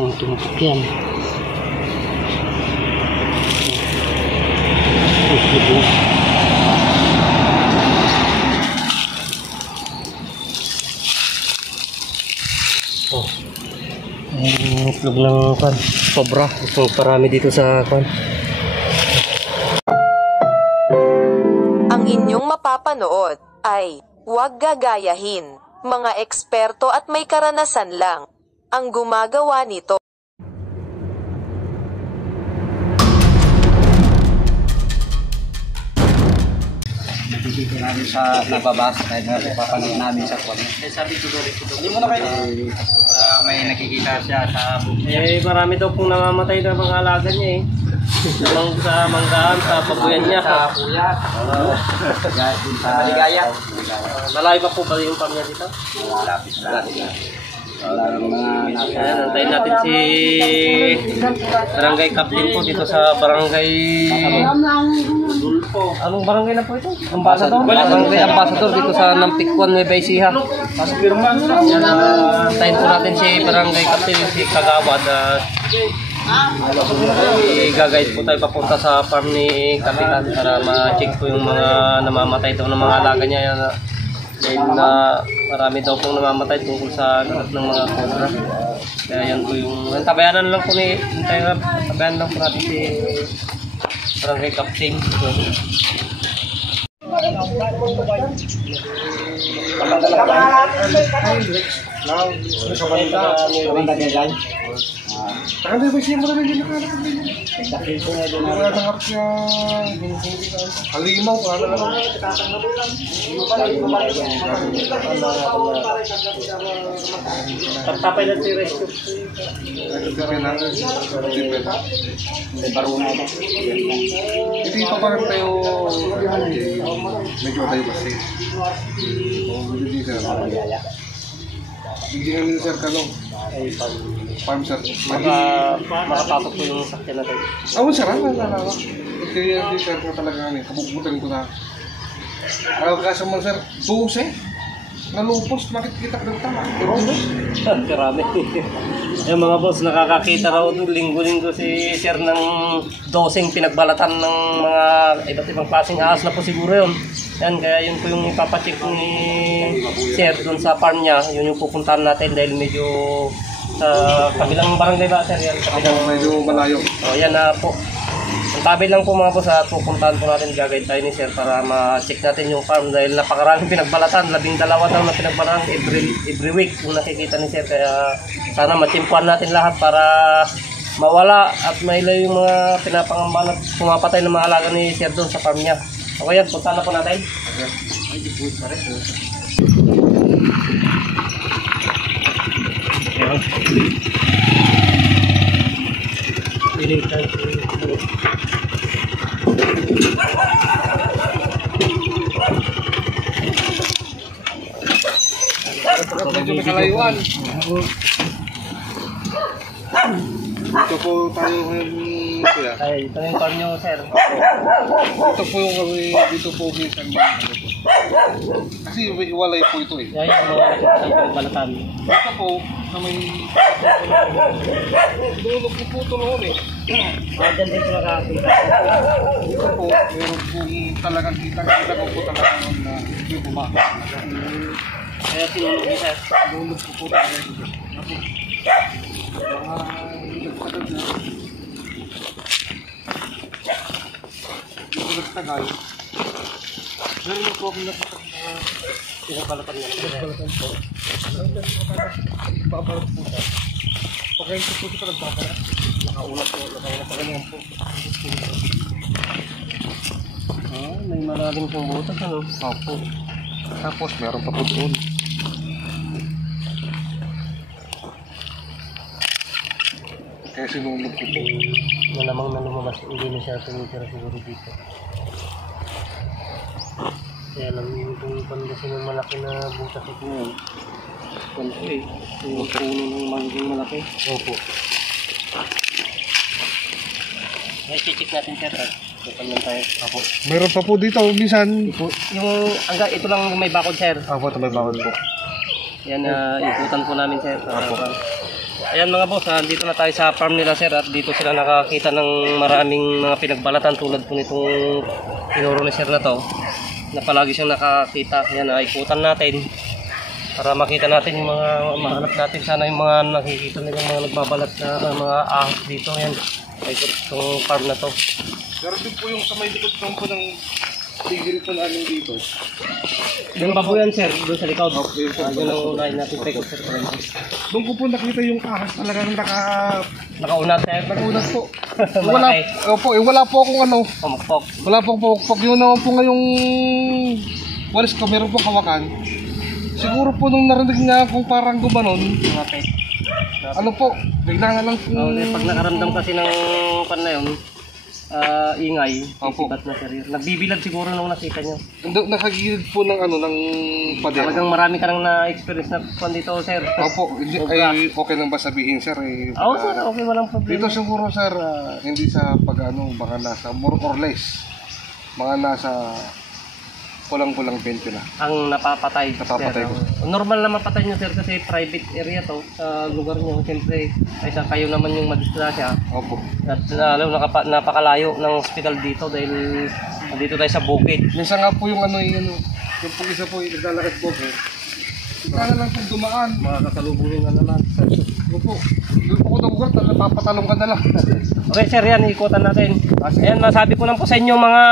Tumutok yan. Oh. Itlog ng kan. Sobra. Gusto parami dito sa kan. Ang inyong mapapanood ay huwag gagayahin. Mga eksperto at may karanasan lang ang gumagawa nito. Dito namin sa nababas kahit nga papanood namin sa kwan. Sabi ko dito. Hindi mo na kayo. May nakikita siya sa Marami daw pong namamatay na mga alaga niya eh. Sa manggaan, sa pabuyan niya. Sa puyat. Sa maligaya. Malayo pa po ba yung pamilya dito? Malapit na. Ayan, antayin natin si Barangay Captain po dito sa Barangay Dulpo. Anong barangay na po ito? Ambassador? Barangay Ambassador dito sa Nampikwan, Nueva Ecija. Ayan, antayin po natin si Barangay Captain, si Kagawad. I-guide po tayo papunta sa farm ni Kapitan para ma-check po yung mga namamatay daw ng mga alaga niya. Dahil na marami daw pong namamatay tungkol sa lahat ng mga cobra. Kaya yan po yung tabayanan lang po tabayanan lang po natin si Barangay Captain. Takkan ba siya mo rin yung nakahanap siya halimaw ka na Pagtapay lang si rescue. hindi pa parang tayo medyo tayo kasi hindi sir bigyan nila sir kalong farm sir Makapasok po yung sakyan natin. awon sir nalala kaya hindi sir ko talaga kabukbutan ko na kaso mo sir 12 nalupos makikita ka tama Karami. Yung mga boss, nakakakita raw linggo-linggo si Sir ng dosing pinagbalatan ng mga iba't ibang klaseng ahas na po siguro yun. Yan, kaya yun po yung ipapacheck ni Sir doon sa farm niya. Yun yung pupuntahan natin dahil medyo sa kabilang barangay ba Sir? Yan, kabilang medyo malayo. O yan na po. Ang tabi lang po mga boss at pupuntahan po natin, gagawin tayo ni Sir para ma-check natin yung farm dahil napakaraming pinagbalatan, 12 daw na pinagbalatan every week yung nakikita ni Sir. Kaya sana matimpuan natin lahat para mawala at mailayo yung mga pinapangamban at pumapatay ng mga alaga ni Sir doon sa farm niya. Okay yan, punta na po natin. medyo may kalayuan ito po tayo ngayon kuya Ay, ito yung farm niyo Sir. ito po yung dito po minsan kasi iwalay po ito eh Yan yung mga pinagbalatan. ito po na may dulog po ito noon eh Dyan din po nakakita. ito po meron po talagang kita ko po talaga na yung bumaka Kaya sinulog ni Sir. dulog po talaga ito mga nagtagal meron na po akong Pinagbalatan niya. nagbalatan po babarat po siya pagkain ko po siya pa nagbabarat nakaulat pa ganyan po May malalim pong butas ano? opo tapos meron pa po doon kaya sinulog ko po Malamang na lumabas, hindi na siya tumitira siguro dito. Kaya lang yung pandasin ng malaki na butas ito ngayon. Kung eh, yung puno ng magiging malaki. opo Kaya check natin Sir. Total lang tayo. opo meron pa po dito minsan Ito lang may bakod Sir. opo ito may bawal po Yan, ikutan po namin Sir. Apo. Ayan mga boss, dito na tayo sa farm nila sir at dito sila nakakita ng maraming mga pinagbalatan tulad po nitong tinuro ni sir na to na palagi siyang nakakita. Yan, ikutan natin para makita natin yung mga mahanap natin sana yung mga nakikita nilang mga nagbabalat na mga ahas dito. Yan, ikot itong farm na to. Pero din po yung sa may likod po ng tigil po namin dito. Yung pa po yan sir, doon sa likod. Okay, Yun ang unahin natin take sir. Doon ko po nakita yung ahas talagang Nakaunat sir. nakunat po. Malaki. Wala po akong ano. Pamukpok. Wala po pag yun naman po ngayong walis ko, meron po kawakan. Siguro po nung narinig niya kung parang gumanon, Okay. ano po, bigla nga lang po. Pag nakaramdam kasi ng pan na yun, ingay, Opo. isibat na sir. Nagbibilad siguro nung nakita nyo. Nakagilid po ng ano, ng pader. Talagang marami ka nang na-experience na pan dito sir. Opo, ay, okay lang ba sabihin sir? Oo sir, okay, walang problema. Dito siguro sir, hindi sa pag-ano, baka nasa more or less, mga nasa kulang-kulang 20 na. Ang napapatay. Napapatay sir. ko. Normal na mapatay nyo sir kasi private area to sa lugar nyo. Siyempre, kaysa kayo naman yung madisgrasya. Opo. At lalo napakalayo ng hospital dito dahil dito tayo sa bukid. Minsan nga po yung ano, yung pong isa po yung naglalakad po eh. Kaya lang po dumaan. Makakasalubungin na naman. Opo. Doon po ko nagugat, napapatalong ka na lang. Okay sir, yan, ikutan natin. Ayan, masabi ko lang po sa inyo mga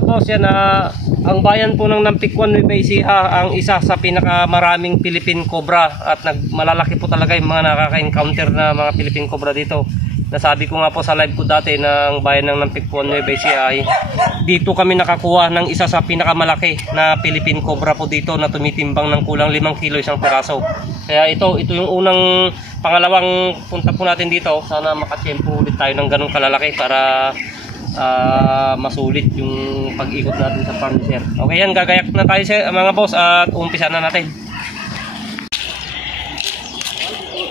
boss yan na ang bayan po ng Nampikwan, Nueva Ecija ang isa sa pinakamaraming Philippine Cobra at malalaki po talaga yung mga nakaka-encounter na mga Philippine Cobra dito. Nasabi ko nga po sa live ko dati ng bayan ng Nampikwan, Nueva Ecija ay dito kami nakakuha ng isa sa pinakamalaki na Philippine Cobra po dito na tumitimbang ng kulang 5 kilo isang peraso. Kaya ito yung unang pangalawang punta po natin dito. Sana makatiyempo ulit tayo ng ganong kalalaki para masulit yung pag-ikot natin sa farm sir. Okay yan, gagayak na tayo sir, mga boss at umpisa na natin.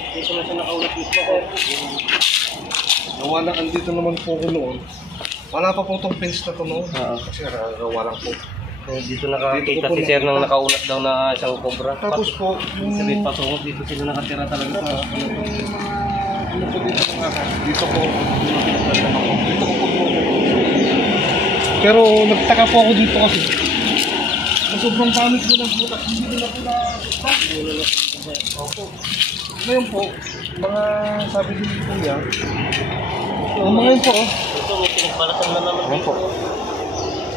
Dito na siya nakaulat mismo sir. Nawala andito naman po ko noon. Wala pa po itong fence na to noon. Kasi nagawa lang po. Dito nakakita si sir nang nakaulat daw na isang cobra. Tapos po, yung Sabi patungo dito sila nakatira talaga sa ano po dito ng ahas. Dito po po. Pero nagtaka po ako dito kasi. Sobrang pangit po ng butas. Hindi na po na opo. Ngayon po, mga sabi din ni Kuya, mga yun po. ito may pinagbalatan na naman Opo. dito.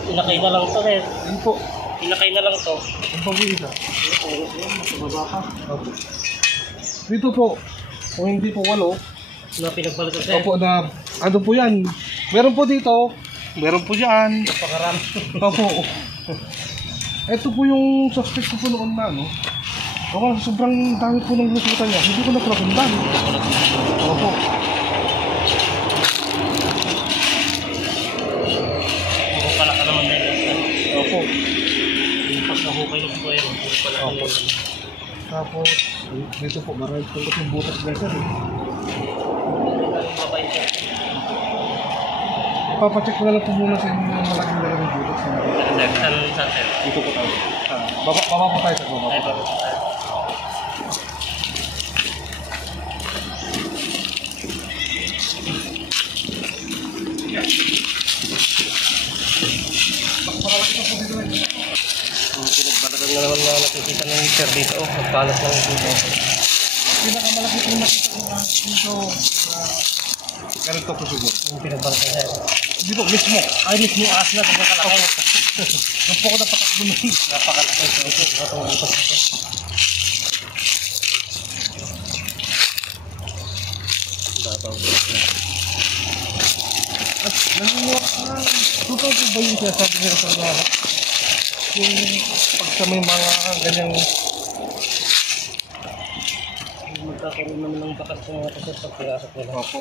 Inakay na lang to sir. Yun po. Inakay na lang to. Ang pag-iisa. Dito po, kung hindi po 8, Na pinagbalatan sir. opo na, ano po yan, meron po dito, meron po dyan, Pakarami. opo. Ito po yung suspect ko po noon na, no? Ako, sobrang dami po ng lusutan niya, hindi ko na pinapundan. Opo. Pala ka naman dahil. Opo. Pag nahukay na po yun. Pala ka Opo. naman. Tapos, dito po, marami po yung butas na sir. Babay sir. Ipapacheck ko na lang po muna sa inyo yung malaking butas. Saan sir? Dito po tayo. Baba po tayo sa baba. Ay, baba. Pinagbalatan na naman na nakikita ng sir dito. Magbalat lang dito. Pinakamalaki po nakita ko dito. Ganito po siguro. Yung pinagbalatan sir. Dito mismo. Ay, mismo as na. Napakalaki. Doon po ako napatakbo nun. Napakalaki. Natawag dito. At naniniwala ka. Totoo po ba yung sinasabi nila sa mga yung pag sa may mga ganyang Magkakaroon naman ng bakas ng mga kasot pag pinasok nila. opo.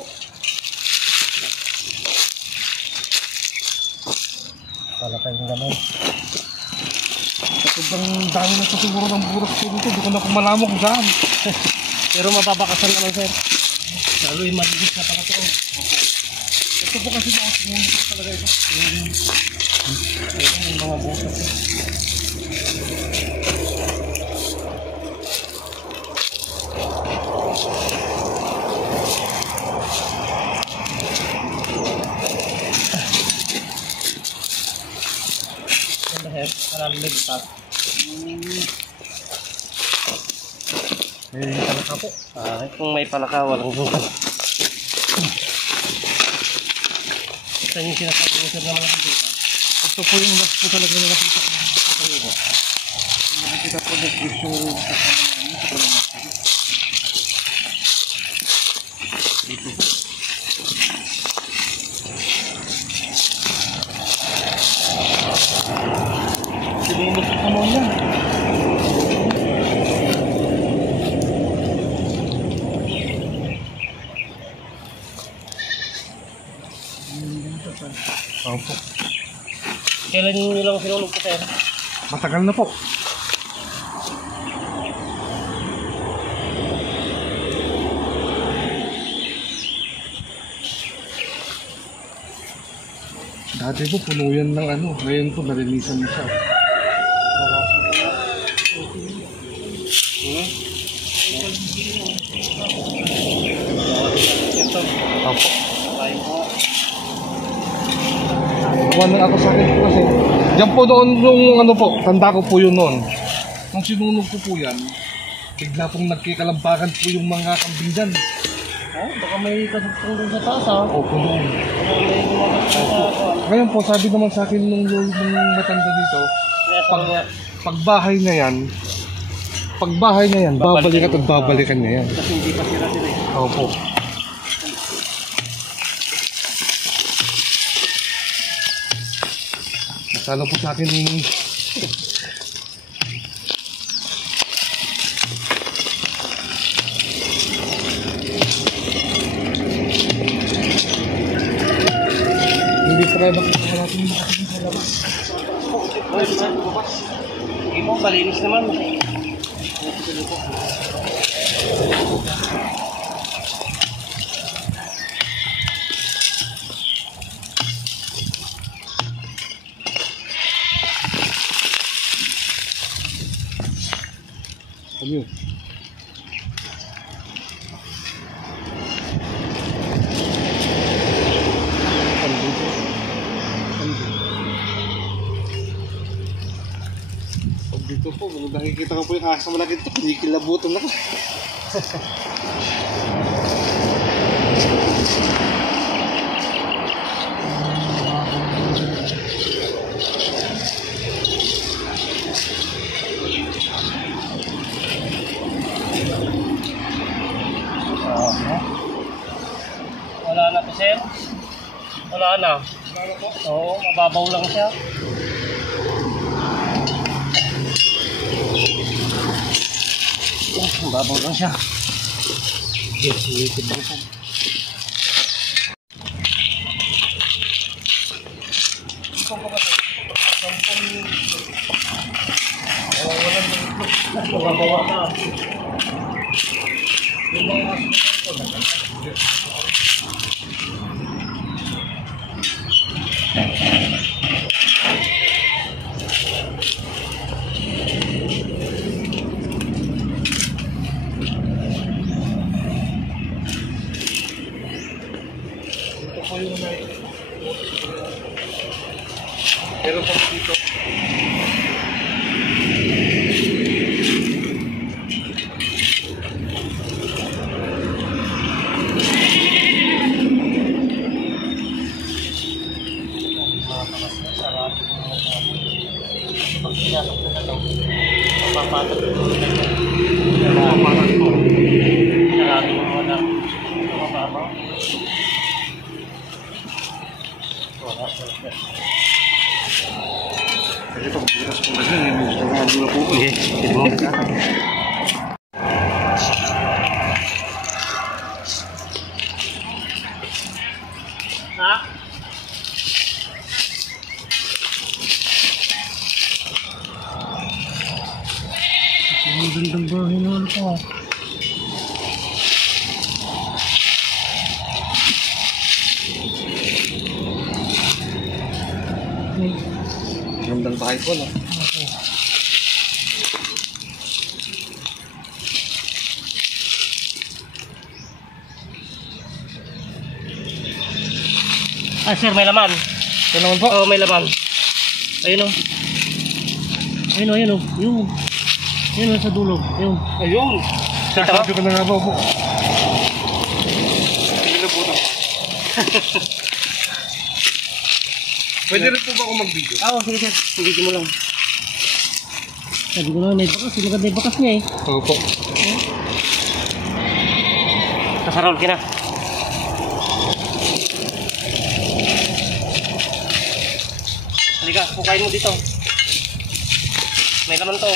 Palakay yung naman. Sobrang dami na po siguro ng burak po dito. Hindi ko na po malaman kung saan. Pero mababakasan naman sir. Lalo yung maligit na pala ito. Ito po kasi mga talaga ito. Ayun yung mga bukas. ligtas. May palaka po. Kung may palaka, walang sukat. Saan yung sinasabi mo sir na malaking dito? Ito po yung last po talaga na nakita ko. Nakita po na presyo kasama namin sa palamakit. Dito po. Sinunod ko mo yan. Opo. Kailan nyo lang sinulog ko sir? Matagal na po. Dati po puno yan ng ano. Ngayon po narilisan na siya. Ito. Opo. Tayo po. Kuha na ako sa akin po kasi. Diyan po doon yung ano po. Tanda ko po yun noon. Nung sinunog ko po yan, bigla pong nagkikalampakan po yung mga kambing dyan. Baka may kasutong doon sa taas ha. Opo doon. Baka may lumakas na sa ako. Ngayon po, sabi naman sa akin nung matanda dito, pagbahay na yan, babalikan at babalikan niya yan. Kasi hindi pa sila sila eh. Opo. Nasalo po sa akin hindi pa kaya bakit natin makatingin sa labas. Hindi mo, malinis naman. Ano yun? Pag dito po, nakikita ko po yung ahas na malaki ito, kinikilabutan ako. Wala na to sir. Wala na. Oo, mababaw lang siya. Mababaw lang siya. Yes, ikot mo po. Mababawa na. Meron pa po dito. Pag pinasok na ito, mapapatak ito. Mapapatak po. Sarado mo wala. Mababaw. Wala. Kasi pag bukas po kasi, gusto nga doon po. Sige, mo. Ha? Ang gandang bahay na ano pa. Gandang bahay po, no? Ah, sir, may laman. Ito naman po. Oo, may laman. Ayun o. Ayun o, ayun o. Yung. Ayun o, sa dulo. Ayun. Ayun. Kita mo? Sabi ko na nga ba po. Pwede rin po ba ako mag-video? Oo, sige sir. Hindi mo lang. Sabi ko na, may bakas. Maganda yung bakas niya eh. Opo. Kasarol ka na. Halika, pukain mo dito. May laman to.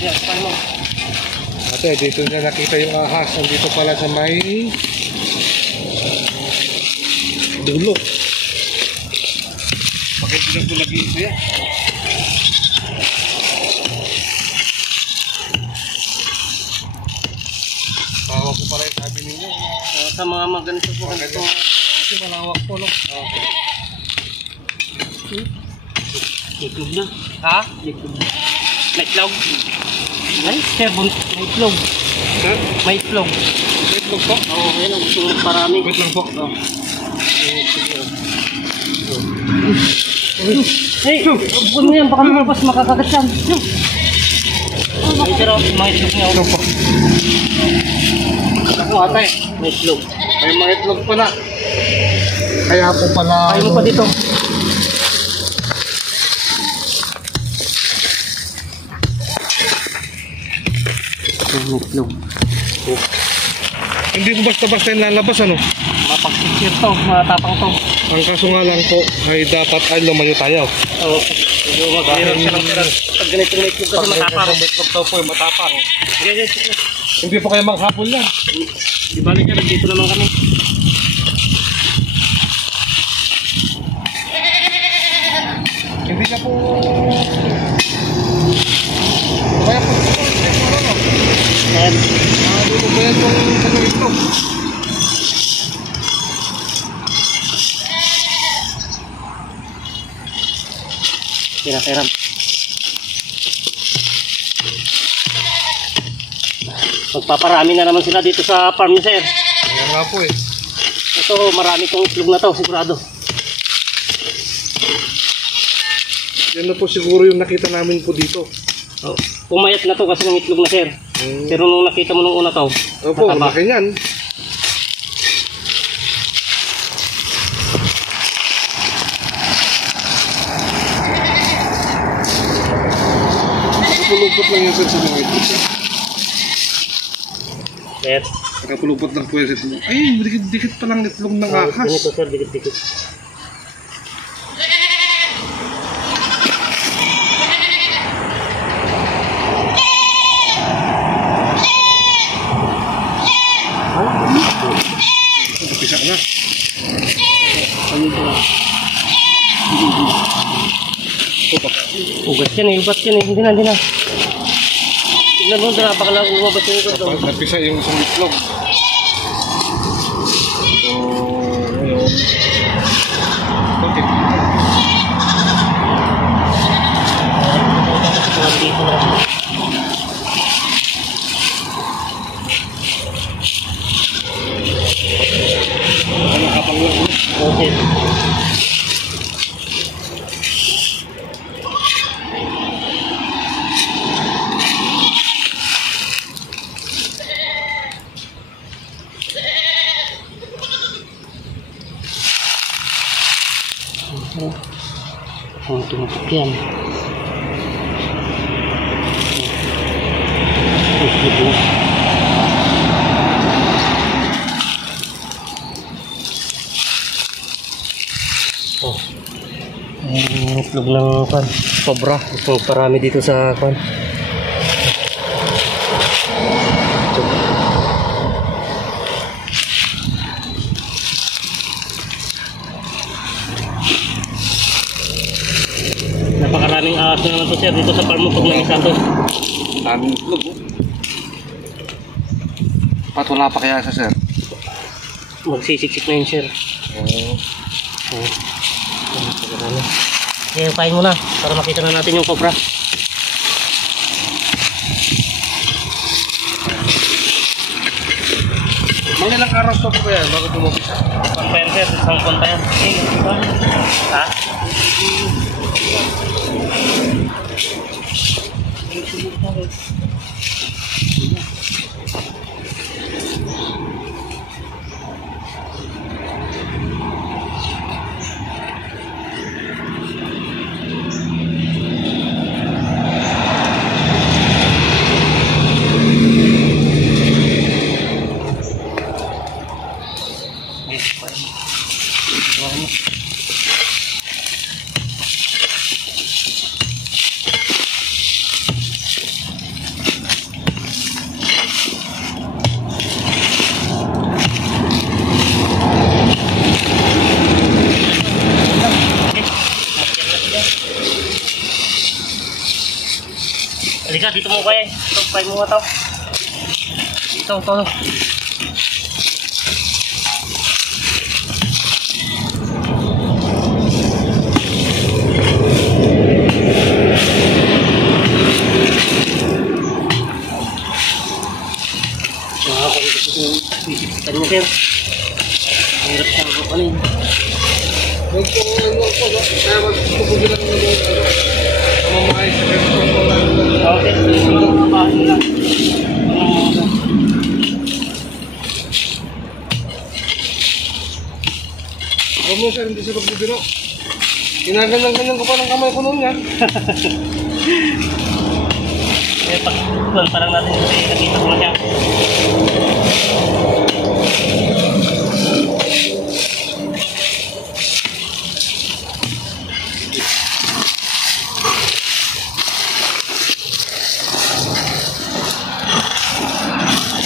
Yan, pukain mo. Ate, dito na nakita yung ahas. Nandito pala sa may dulo. Bakit sila po nag-iisa yan? Bawa po pala yung sabi ninyo. Sa mga ganito po. Ganito. Kasi malawak po, no? Okay. Itlog na. Ha? Itlog na. May itlog? Ay, sir, may itlog. Sir? May itlog. May itlog po? Oo, ayun ang gusto mo parami. Wait lang po. Hey, bukod mo yan, baka lumabas makakagat yan. Ay, sir, may itlog niya. Itlog po. Ako ate, may itlog. May mga itlog pala. Kaya po pala. Ayaw mo pa dito. Itlog. Hindi po basta-basta yung lalabas, ano? Mapagsiksir to, matapang to. Ang kaso nga lang po ay dapat ay lumayo tayo. Oo. Medyo mag-mirror siya ng pera. Pag ganito may itlog kasi matapang. Pag itlog daw po ay matapang. Yes. Hindi po kayo manghabol yan. Di balik ka, nandito naman kami. Hindi na po. Kaya po ito. Ayan. Dulo ba yan yung ano itlog? Pinakiram. Magpaparami na naman sila dito sa farm ni sir. Kaya nga po eh. Ito, marami tong itlog na to, sigurado. Yan na po siguro yung nakita namin po dito. Oh, pumayat na to kasi ng itlog na sir. Pero nung nakita mo nung una to, Opo, mataba. laki yan. Nakapulupot lang yan sir sa mga itlog. Kaya, Nakapulupot lang po yan sa itlog. Ay, dikit-dikit pa lang itlog ng ahas. ganito sir, dikit-dikit. Napisa na. Ugat yan eh, hindi na. Tignan mo, baka lumabas yung ugat doon. Napisa yung isang itlog. So, ngayon. Okay. Dito na. Nakapangwa. Okay. Oh, tumutok yan. Oh. Itlog ng kan, cobra. Itong parami dito sa kan. Napakaraming ahas na naman to sir dito sa farm mo ng Santos. Daming itlog. Pat wala pa kaya sa sir? Magsisiksik na yun sir. Oo. Oh. Napakarami. Okay, pain mo na para makita na natin yung cobra. Mga ilang araw pa po kaya bago tumapisa? Pampayan sir, isang pampayan. Ha? Halika, dito mo kaya. Ito, try mo nga ito. Ito. Sisiksikan niya, sir. Hirap sa ano yun. Kaya magpupugilan ng mamamahay sa Okay. Paano lang. Huwag mo sir, hindi siya pagbibiro. Kinaganyan-ganyan ko pa ng kamay ko noon yan. Eh, pag parang natin yung nakita ko na siya.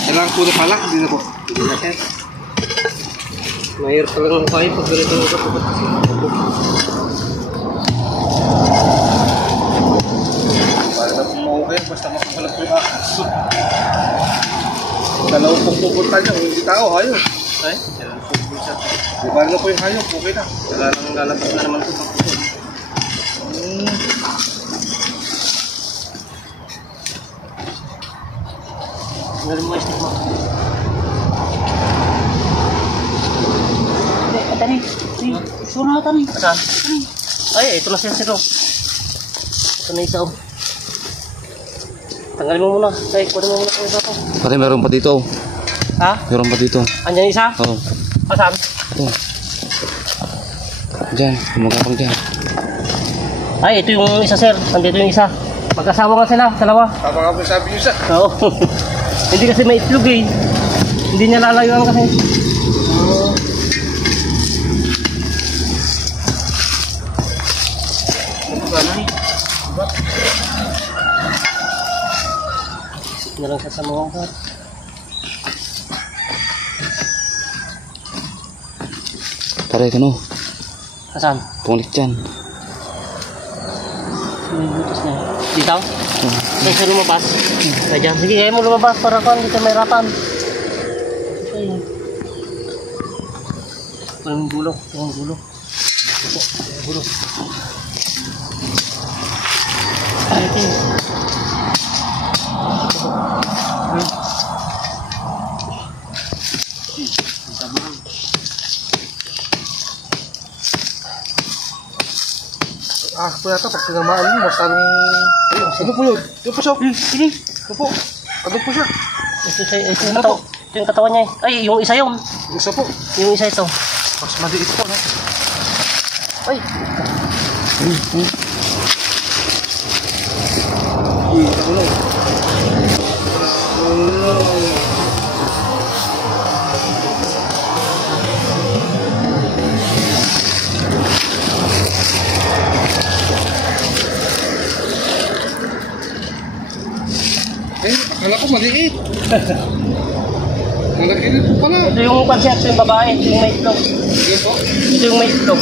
Kailangan po na pala, hindi na po. Hindi na, sir. Mahirap talaga ang kayo pag ganito ang kapatid. Para na po mahukay, basta makapalag po yung akas. Dalawang pong pupunta niya, kung hindi tao, hayo. Ay, kailangan po po siya. Di ba na po yung hayo, okay na. Kailangan lalabas na naman ito pagpupun. Meron mo stick mo. Tani, suruh tani. Saan? Ay, ito na siya, sir. Ito na isa. Tanggalin mo muna. Ay, kunin mo muna ito ito. Pare, meron pa dito. Ha? Meron pa dito. Andyan isa? Oo. Saan? Ito. Diyan, kumagapang dyan. Ay, ito yung isa, sir. Andito yung isa. Magkasama nga sila, dalawa. Tama nga po yung sabi niyo sa. Oo. Hindi kasi may itlog eh. Hindi niya lalayuan kasi. Isip na lang siya sa mga ugat. Pare, kano? Asan? Punit dyan. May butas na. Dito? Kaya siya lumabas. Kaya dyan. Sige, kaya mo lumabas para kung hindi ka may rapan. Okay. Yung gulo. Yung gulo. Yung gulo. Okay. Ah, po yata, pag tinamaan mo, mas talong... Ano po yun? Yun po siya. Sige. Ano po? Ano po siya? Ito yung katawan niya eh. Ay, yung isa yun. Isa po. Yung isa ito. Mas maliit po, no? Ay. Uy, ako lang. Eh, akala ko maliit. Malaki rin po pala. Ito yung konsepto yung babae. Ito yung may itlog. Yan po. Ito yung may itlog.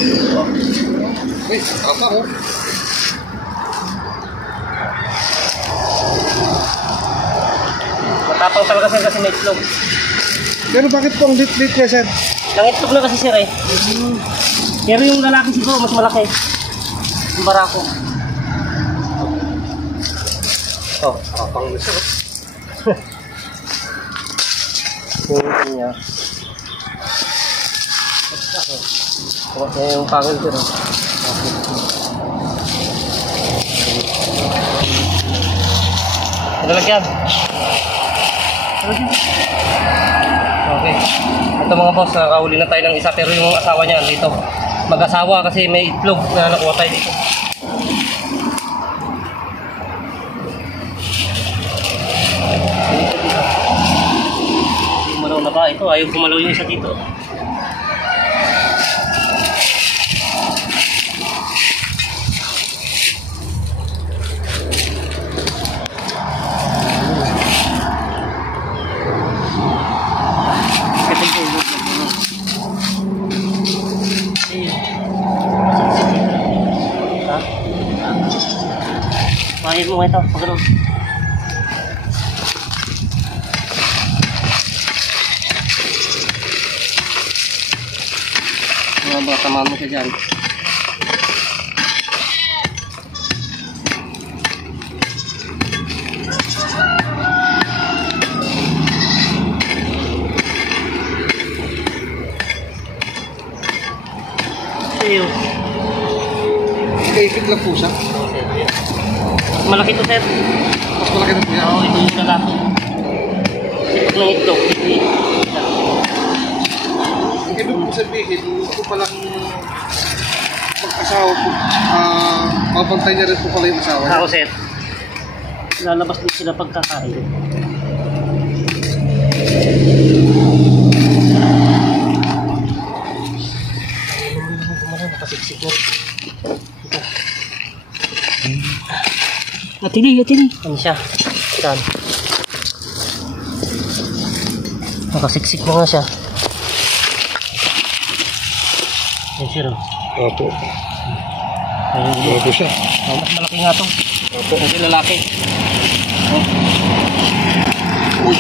Uy, apa oh. Matapang talaga sir kasi may itlog. Pero bakit po ang lit-lit niya, sir? Nangitlog na kasi sir eh. Pero yung lalaki siguro mas malaki. Yung barako. Oh, Apang na siya. yung niya. Yung pangil sir. Lalagyan. Okay. Ito mga boss, nakahuli na tayo ng isa pero yung asawa niya dito. Mag-asawa kasi may itlog na nakuha tayo dito. Gumalaw na ba? Ito, ayaw gumalaw yung isa dito. Mahit mo ito, pag ano. Mga baka tamaan mo siya dyan. Iyo. Kaipit lang po siya. Malaki to, sir. Mas malaki na po yan. Oo, ito yung lalaki. Sipag ng itlog. Ang ibig po sabihin, ito palang mag-asawa po, mabantay niya rin po pala yung asawa niya. Ako, sir. Lalabas din sila pagkakain. Nakasiksik mo. Atili. Ano siya? Saan? Nakasiksik mo nga siya. Yan sir. Opo. Ayun. Opo siya. Mas malaki nga to. Opo. Hindi lalaki. Uy.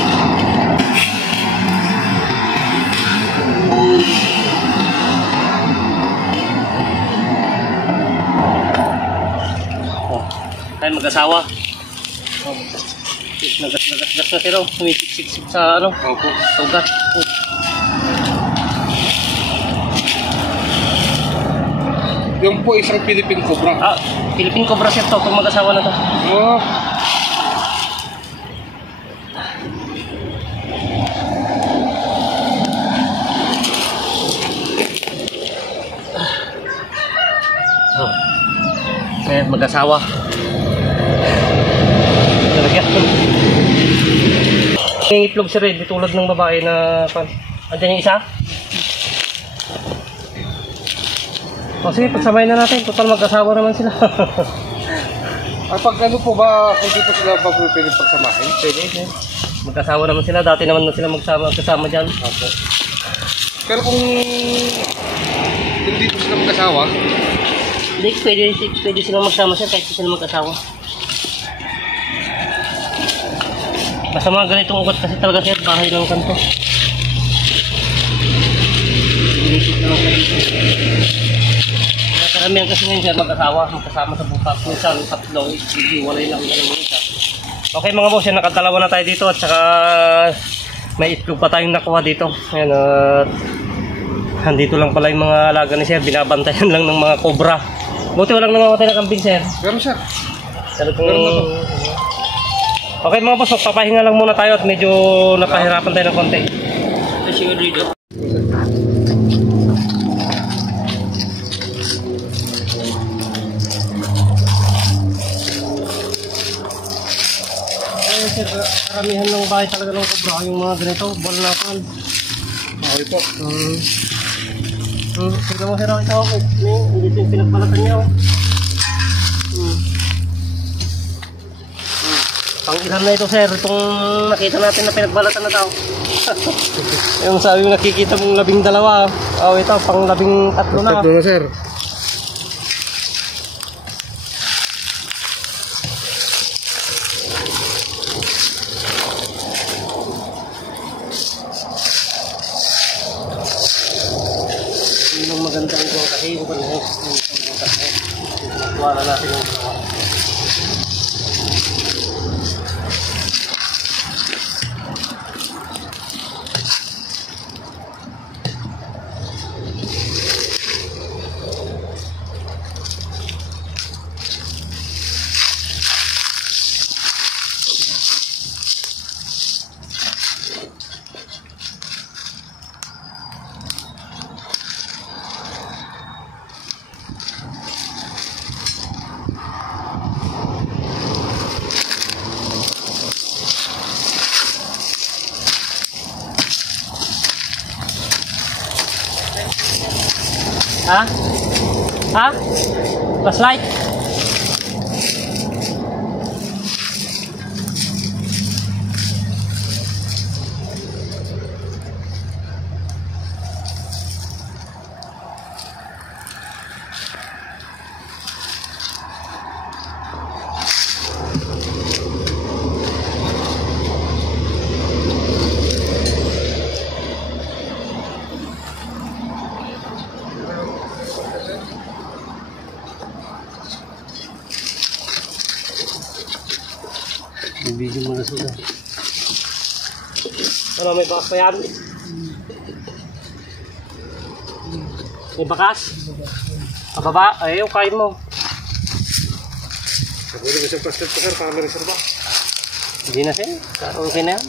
Tayo mag-asawa. Nagas-nagas na sila. Sumisiksik sa ano. Opo. Sugat. Yung po isang Philippine Cobra. Philippine Cobra sir to. Itong mag-asawa na to. Oh. Kaya mag-asawa. Talaga. Yung itlog si Red, tulad ng babae na andyan yung isa. O sige, pagsamayin na natin. Total mag-asawa naman sila. Pag ano po ba, kung di po sila ba pwede pagsamahin? Pwede. Mag-asawa naman sila. Dati naman na sila magkasama dyan. Opo. Pero kung hindi po sila mag-asawa, Hindi, pwede sila magsama sir kahit sila mag-asawa. Basta mga ganitong ugat kasi talaga sir, bahay ng kanto. Ilikit na lang sa dito. Kaya karamihan kasi ngayon sir, mag-asawa, magkasama sa bukas. Minsan, tatlo, walay lang ganun isa. Okay mga boss, yan, nakadalawa na tayo dito at saka may itlog pa tayong nakuha dito. Ayan, at andito lang pala yung mga alaga ni sir, binabantayan lang ng mga cobra. Buti walang namamatay na kambing sir. pero siya. Talagang... Okay mga boss, magpapahinga lang muna tayo at medyo napahirapan tayo ng konti. Ay sir, karamihan ng bahay talaga ng cobra, yung mga ganito, ball na pan. Okay po. Tignan mo sir, ito ako. Dito yung pinagbalatan niya. Pang-ilan na ito sir, itong nakita natin na pinagbalatan na tao. Yung sabi mo nakikita mong 12. Ito, pang 13 na. Tatlo na sir. Yun ang maganda ito kasi yung panahon. Nakuha na natin yung dalawa. Ha? Ha? Flashlight? Bibigyan mo na sila. Ano, may bakas pa yan? May bakas? Pababa? Ayaw, kain mo. Pwede mo siyang plastic pa sir, para may reserva. Hindi na siya. Okay na yan.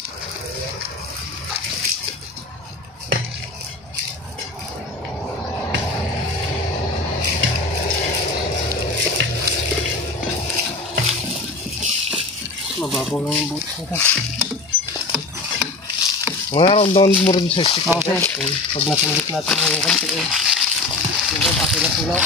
Mababaw lang yung butas nito. Mga round mo rin sa stick. Okay. Pag nasundot natin yung kanti eh. Ito, pati na sila.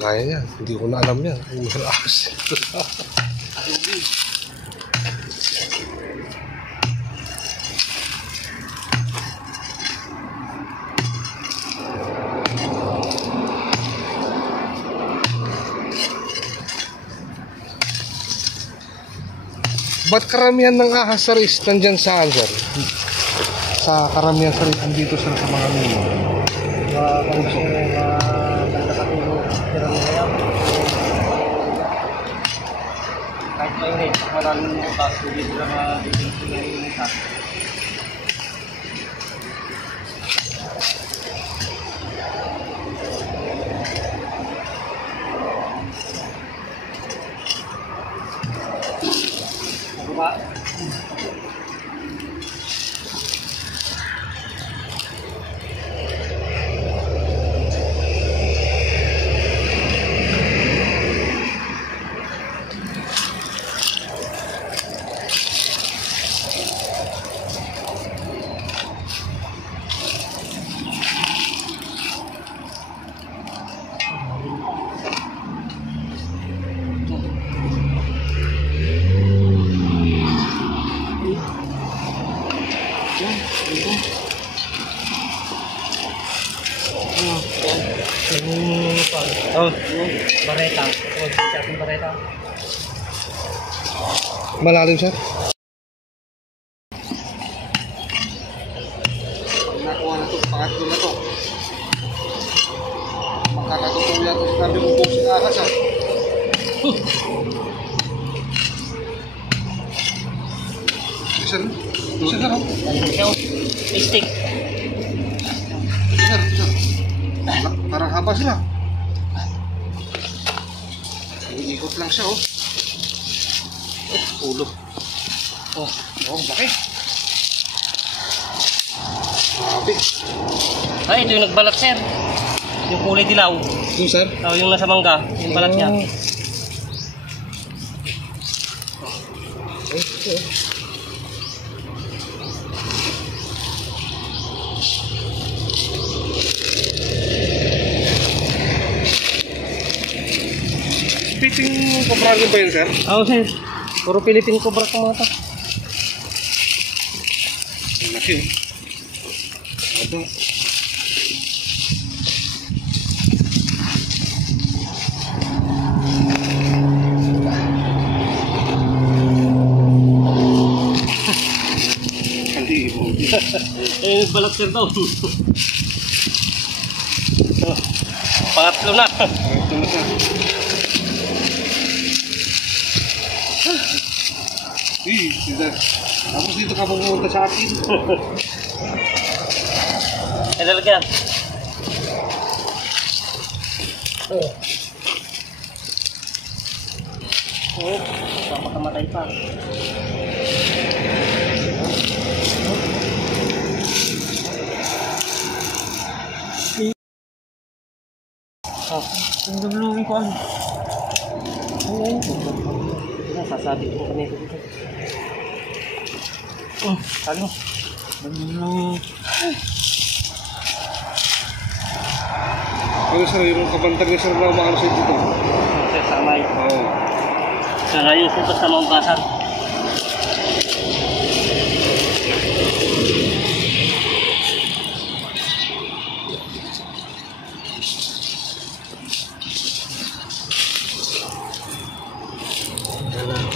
Kaya yan, hindi ko na alam yan. Ay, malakas. Ba't karamihan ng ahas sir is nandyan saan sir? Sa karamihan sir dito sir sa mga nino. Kung gusto mo magkakati yung tira mo na yan. Kahit mainit, maraming butas, hindi sila ma-defense na yung butas. Diba? Oh, bareta. Ito, ating bareta. Malalim sir? Nakuha na ito, pangatlo na ito. Makakatutuloy ito sa tabi mong boxing ahas ha. Sir, sir, sir, Ikaw, stick. sir. Parang haba sila. Iikot lang siya oh. Ulo. Oh, laki. Grabe. Ay, ito yung nagbalat, sir. Yung kulay dilaw. Ito sir? Oh, yung nasa mangga. Yung balat niya. Spitting cobra ba yun sir? Oo, sir. Puro Philippine Cobra itong mga ito. Ang laki oh. Haba. Eh, balat, sir, daw. Oh, pangatlo na. Ito na sir. Sir. Tapos dito ka pumunta sa akin. Eh, lalagyan. Oh. Oh, papakamatay pa. Yung WWE ko ano. Ayun. Sasabi ko kami dito. Ano? Ano sir, yung kabantag na sir na umaano sir dito? Sir, samay. Oo. Saka yung sito sa mga basan.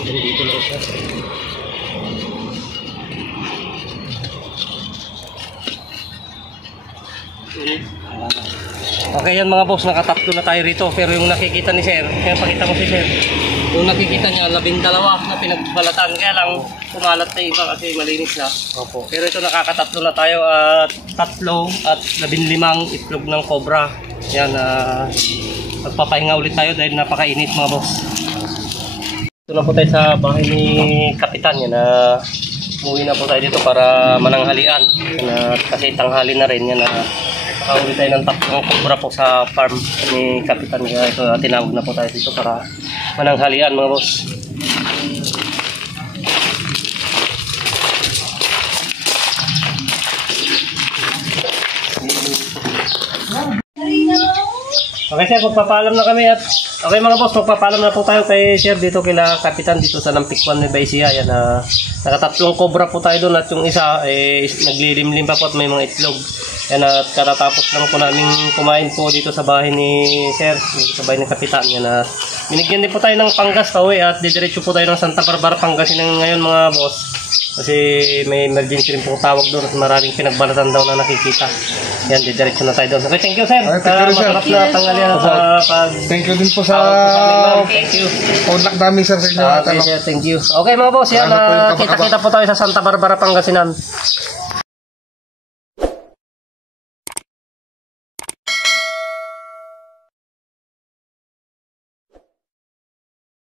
Dito lang siya. Okay yan mga boss, nakatatlo na tayo rito. Pero yung nakikita ni sir, kaya pakita ko si sir, yung nakikita niya 12 na pinagbalatan. Kaya lang kumalat na iba kasi malinis na. Opo. Pero ito nakakatatlo na tayo at 3 at 15 itlog ng cobra. Yan, magpapahinga ulit tayo dahil napakainit mga boss. Ito na po tayo sa bahay ni Kapitan. Yan na umuwi na po tayo dito para mananghalian. Yan, kasi tanghali na rin. Yan na nakahuli tayo ng 3 cobra po sa farm ni Kapitan. Kaya ito tinawag na po tayo dito para mananghalian mga boss. Okay sir, magpapaalam na kami at okay mga boss, magpapaalam na po tayo kay sir dito kila Kapitan dito sa Nampikwan ni Baisia. Yan na nakatatlong cobra po tayo doon at yung isa naglilimlim pa po at may mga itlog. Yan at katatapos lang po namin kumain po dito sa bahay ni sir, dito sa bahay ni Kapitan. Yan at binigyan din po tayo ng panggas pauwi at didiretso po tayo ng Santa Barbara, Pangasinan ngayon mga boss. Kasi may emergency rin pong tawag doon at maraming pinagbalatan daw na nakikita. Yan, didiretso na tayo doon. Okay, thank you sir. Okay, thank you, sir. Masarap na tanghalian sa pag... Thank you din po sa Thank you. contact namin sir sa inyo. Okay, sir, thank you. Okay mga boss, yan. Ano po yung kapakabat? Kita-kita po tayo sa Santa Barbara, Pangasinan.